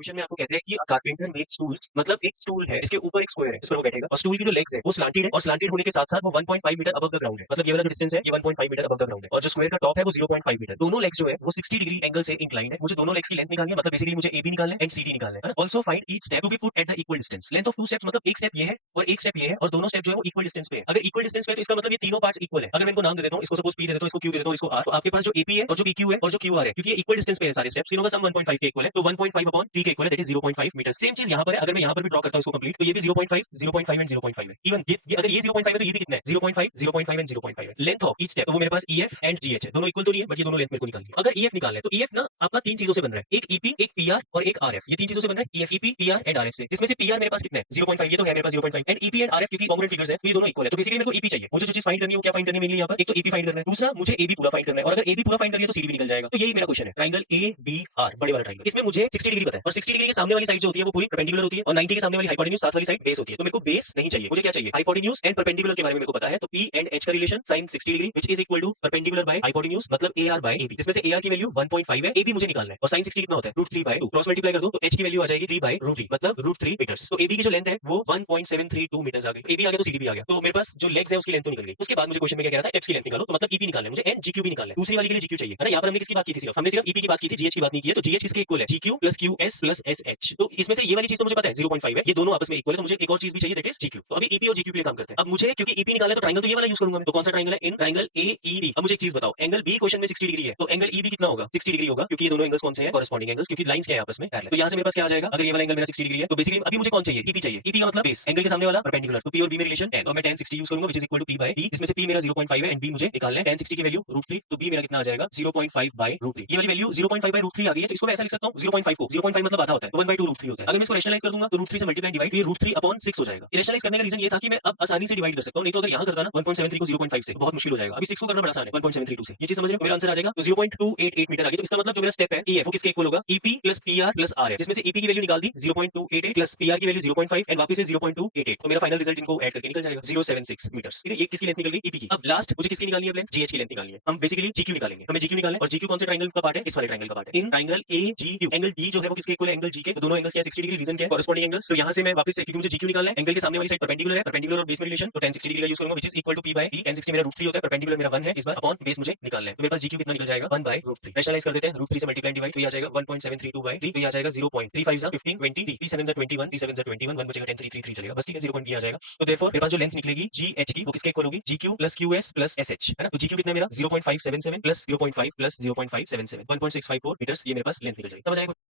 Question में आपको कहते हैं कि कारपेंटर मेक्स टूल्स, मतलब एक स्टूल है इसके ऊपर एक स्क्वायर है, इस पर वो बैठेगा और स्टूल की जो लेग्स है वो स्लांटेड है और स्लांटेड होने के साथ-साथ वो 1.5 मीटर अबव द ग्राउंड है। मतलब ये वाला जो डिस्टेंस है ये 1.5 मीटर अबव द ग्राउंड है और जो स्क्वायर का टॉप है वो 0.5 मीटर। दोनों लेग्स जो है वो 60 डिग्री एंगल से इंक्लाइंड है। मुझे दोनों लेग्स की लेंथ निकालनी है, मतलब बेसिकली मुझे एबी निकालना है एंड सीडी निकालना है। Also find each step to be put at the equal distance. Length of two steps, मतलब एक स्टेप ये है और एक स्टेप ये है और दोनों स्टेप जो है वो इक्वल डिस्टेंस पे है। अगर इक्वल डिस्टेंस पे है तो इसका मतलब ये तीनों पार्ट्स इक्वल है। अगर मैं इनको नाम दे देता हूं, इसको सपोज पी दे देता हूं, इसको क्यू दे देता हूं, इसको आर, तो आपके पास जो एपी है और जो पीक्यू है और जो क्यूआर है, क्योंकि ये इक्वल डिस्टेंस पे है सारे स्टेप्स, तीनों का सम 1.5 के इक्वल है, तो 1.5 अपॉन टी के इक्वल है, दैट इज 0.5 मीटर। सेम चीज यहां पर है। अगर मैं यहां पर भी ड्रॉ करता हूं इसको कंप्लीट, तो ये भी 0.5 0.5 एंड 0.5 है। इवन ये अगर ये 0.5 है तो ये भी कितना है, 0.5 0.5 एंड 0.5 है। लेंथ ऑफ ईच स्टेप, तो वो मेरे पास ईएफ एंड जीएच है, दोनों इक्वल तो नहीं है बट ये दोनों लेंथ मेरे को निकालनी है। अगर ईएफ निकालना है तो ईएफ ना आपका तीन चीजों से बन रहा है, एक ईपी, एक पीआर और एक आरएफ। ये तीन चीजों से बन रहा है, EF, EP, PR and RF से। इसमें से पीआर मेरे पास कितना है, 0.5, ये तो है मेरे पास 0.5, एंड ईपी एंड आरएफ क्योंकि कॉम्पोनेंट फिगर्स है तो ये दोनों इक्वल है। तो बेसिकली मेरे को ईपी चाहिए। मुझे जो चीज फाइंड करनी है वो क्या फाइंड करनी है, मेनली यहाँ पर एक तो ईपी फाइंड करना है, दूसरा मुझे एबी पूरा फाइंड करना है, और अगर एबी पूरा फाइंड करिए तो सीडी भी निकल जाएगा। तो यही मेरा क्वेश्चन है, ट्राइंगल ए बी आर, बड़े वाला ट्राइंगल। इसमें मुझे 60 डिग्री पता है और 60 डिग्री के सामने वाली साइड जो होती है वो पूरी परपेंडिकुलर होती है और 90 के सामने वाली हाइपोटेन्यूज साथ वाली साइड बेस होती है। तो मेरे को बेस नहीं चाहिए, मुझे क्या चाहिए, हाइपोटेन्यूज एंड परपेंडिकुलर के बारे में मेरे को पता है। तो पी एंड एच का relation sin 60 degree which is equal to perpendicular by hypotenuse, मतलब AR बाय AB। इसमें से AR की वैल्यू 1.5 है, AB मुझे निकालना है और sin 60 कितना होता है, √3/2। क्रॉस मल्टीप्लाई कर दो तो H की वैल्यू आ जाएगी 3/√3, मतलब √3 मीटर्स। तो AB की जो लेंथ है वो 1.732 मीटर्स आ गई। AB आ गया तो CD भी आ गया, तो मेरे पास जो लेग्स है उसकी लेंथ तो निकल गई। उसके बाद मुझे क्वेश्चन में क्या कह रहा था, स्टेप्स की लेंथ निकालो, तो मतलब EP निकालना है मुझे एंड GQ भी निकालना है। दूसरी वाली के लिए GQ चाहिए, है ना। यहाँ पर हमने किसकी बात की थी, सिर्फ हमने सिर्फ EP की बात की थी, GH की बात नहीं की है। तो GH किसके इक्वल है, GQ plus QS plus SH। तो इसमें से ये वाली चीज तो मुझे पता है 0.5 है, ये दोनों आपस में इक्वल है, तो मुझे एक और चीज भी चाहिए, दैट इज GQ। तो अभी EP और GQ के लिए काम करते हैं। अब मुझे क्योंकि EP निकालना है तो ट्रायंगल तो ये वाला यूज करूंगा मैं, तो कौन सा ट्रायंगल है, इन ट्रायंगल AEB। अब मुझे एक चीज बताओ, एंगल B क्वेश्चन में 60 डिग्री है तो एंगल EB कितना होगा, 60 डिग्री होगा, क्योंकि ये दोनों एंगल्स कौन से हैं, कॉरेस्पॉन्डिंग एंगल्स, क्योंकि लाइंस क्या है आपस में पैरेलल। तो यहाँ से मेरे पास क्या आ जाएगा, अगर ये वाला एंगल मेरा 60 डिग्री है तो बेसिकली अभी मुझे कौन चाहिए, EP चाहिए। EP का मतलब बेस, एंगल के सामने वाला परपेंडिकुलर, तो P और B में रिलेशन tan, और मैं tan 60 यूज करूंगा which is equal to P by D। इसमें से P मेरा 0.5 है एंड B मुझे निकालना है, tan 60 की वैल्यू √3, तो B मेरा कितना आ जाएगा 0.5 बाय √3। ये वाली वैल्यू 0.5 बाय √3 आ गई है, तो इसको मैं ऐसा लिख सकता हूँ 0.5 को, 0.5 मतलब आधा होता है, तो 1/2 √3 होता है। अगर मैं इसको रैशनलाइज कर दूंगा तो √3 से मल्टीप्लाई डिवाइड, ये √3 अपॉन 6 हो जाएगा। रैशनलाइज करने का रीजन ये था कि मैं अब आसानी से डिवाइड कर सकता हूं, नहीं तो अगर यहां करता ना 1.73 को 0.5 से तो बहुत मुश्किल हो जाएगा। अभी 6 को करना बड़ा आसान है 1.732 से। ये चीज समझ रहे हो, मेरा आंसर आ जाएगा तो 0.288 मीटर आ गई। तो इसका मतलब जो मेरा स्टेप है EF वो किसके इक्वल होगा, EP plus PR plus RF, जिसमें से EP की वैल्यू निकाल दी 0.288 प्लस PR की वैल्यू 0.5 एंड वापस से 0.288, तो मेरा फाइनल रिजल्ट इनको ऐड करके निकल जाएगा 076 मीटर्स। ठीक है, ये किसकी लेंथ निकल गई, EP की। अब लास्ट मुझे किसकी निकालनी है लेंथ, GH की लेंथ निकालनी है। हम बेसिकली GQ निकालेंगे, हमें GQ निकालना है और GQ कौन से ट्रायंगल का पार्ट है, इस वाले ट्रायंगल का पार्ट है, in triangle AGQ। Angle D जो है वो किसके इक्वल है, एंगल G के। तो दोनों एंगल्स क्या है 60 डिग्री, रीजन क्या है, कॉरेस्पॉन्डिंग एंगल्स। तो यहाँ से मैं वापस से, क्योंकि मुझे GQ निकालना है, एंगल के सामने वाली साइड परपेंडिकुलर है, परपेंडिकुलर और बेस में रिलेशन, तो tan 60 डिग्री का यूज करूंगा which is equal to P by D। tan 60 मेरा √3 होता है, परपेंडिकुलर मेरा 1 है इस बार, अपॉन बेस मुझे निकालना है, तो मेरे पास GQ कितना निकल जाएगा 1/√3। रैशनलाइज कर देते हैं, √3 से मल्टीप्लाई डिवाइड, तो ये आ जाएगा 1.732 बाय 3, तो ये आ जाएगा 0.35 15 20 3 7 21 3 7 21 1 बचेगा 10 3 3 3 चलेगा बस, ठीक है 0. आ जाएगा। तो देयरफॉर मेरे पास जो लेंथ निकलेगी GH की वो किसके इक्वल होगी, GQ plus QS plus SH, है ना। तो GQ कितना है मेरा 0.577 प्लस 0.5 प्लस 0.577 1.654 मीटर्स, ये मेरे पास लेंथ निकल जाएगी। समझ आएगा।